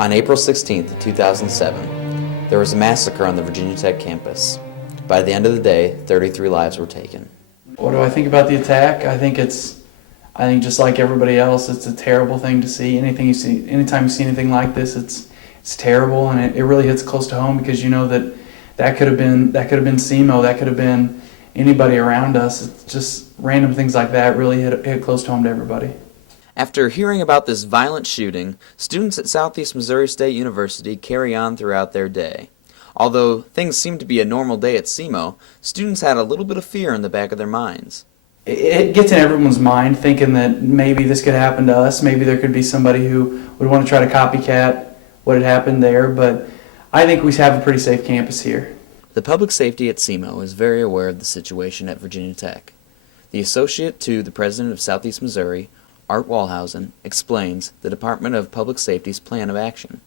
On April 16, 2007, there was a massacre on the Virginia Tech campus. By the end of the day, 33 lives were taken. What do I think about the attack? I think just like everybody else, it's a terrible thing to see. Anytime you see anything like this, it's terrible, and it really hits close to home because you know that could have been Semo, that could have been anybody around us. It's just random things like that really hit close to home to everybody. After hearing about this violent shooting, students at Southeast Missouri State University carry on throughout their day. Although things seemed to be a normal day at Semo, students had a little bit of fear in the back of their minds. It gets in everyone's mind thinking that maybe this could happen to us. Maybe there could be somebody who would want to try to copycat what had happened there, but I think we have a pretty safe campus here. The public safety at Semo is very aware of the situation at Virginia Tech. The associate to the president of Southeast Missouri, Art Walhausen, explains the Department of Public Safety's plan of action.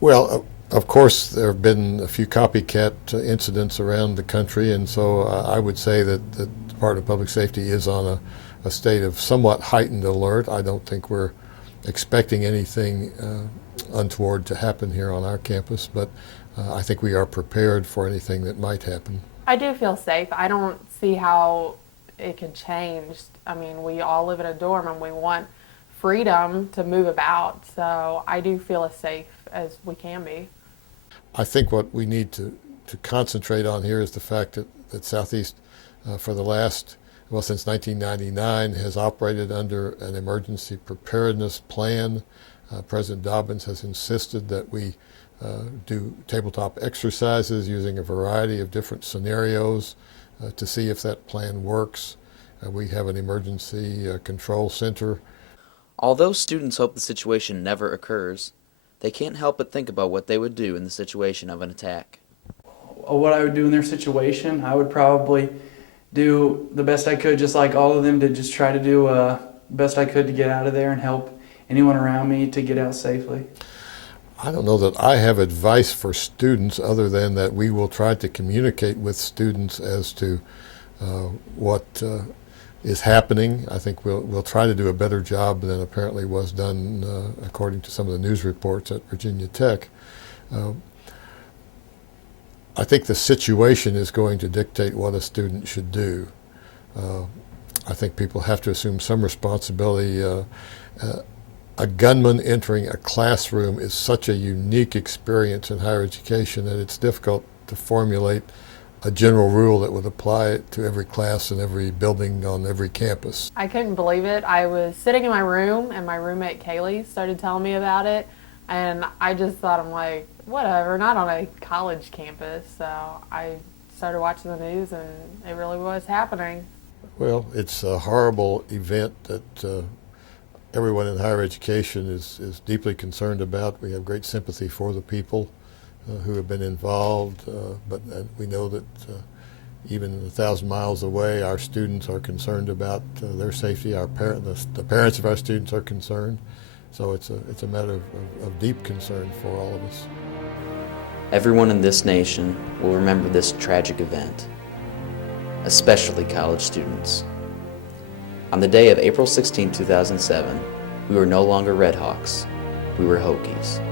Well, of course, there have been a few copycat incidents around the country, and so I would say that the Department of Public Safety is on a state of somewhat heightened alert. I don't think we're expecting anything untoward to happen here on our campus, but I think we are prepared for anything that might happen. I do feel safe. I don't see how it could change. I mean, we all live in a dorm and we want freedom to move about, so I do feel as safe as we can be. I think what we need to concentrate on here is the fact that Southeast, for the last, since 1999, has operated under an emergency preparedness plan. President Dobbins has insisted that we do tabletop exercises using a variety of different scenarios to see if that plan works. We have an emergency control center. Although students hope the situation never occurs, they can't help but think about what they would do in the situation of an attack. What I would do in their situation, I would probably do the best I could, just like all of them, to just try to do the best I could to get out of there and help anyone around me to get out safely. I don't know that I have advice for students other than that we will try to communicate with students as to what is happening. I think we'll try to do a better job than apparently was done according to some of the news reports at Virginia Tech. I think the situation is going to dictate what a student should do. I think people have to assume some responsibility. A gunman entering a classroom is such a unique experience in higher education that it's difficult to formulate a general rule that would apply to every class and every building on every campus. I couldn't believe it. I was sitting in my room and my roommate Kaylee started telling me about it, and I just thought, I'm like, whatever, not on a college campus. So I started watching the news and it really was happening. Well, it's a horrible event that everyone in higher education is deeply concerned about. We have great sympathy for the people who have been involved, but we know that even 1,000 miles away, our students are concerned about their safety. The parents of our students are concerned. So it's a matter of deep concern for all of us. Everyone in this nation will remember this tragic event, especially college students. On the day of April 16, 2007, we were no longer Red Hawks, we were Hokies.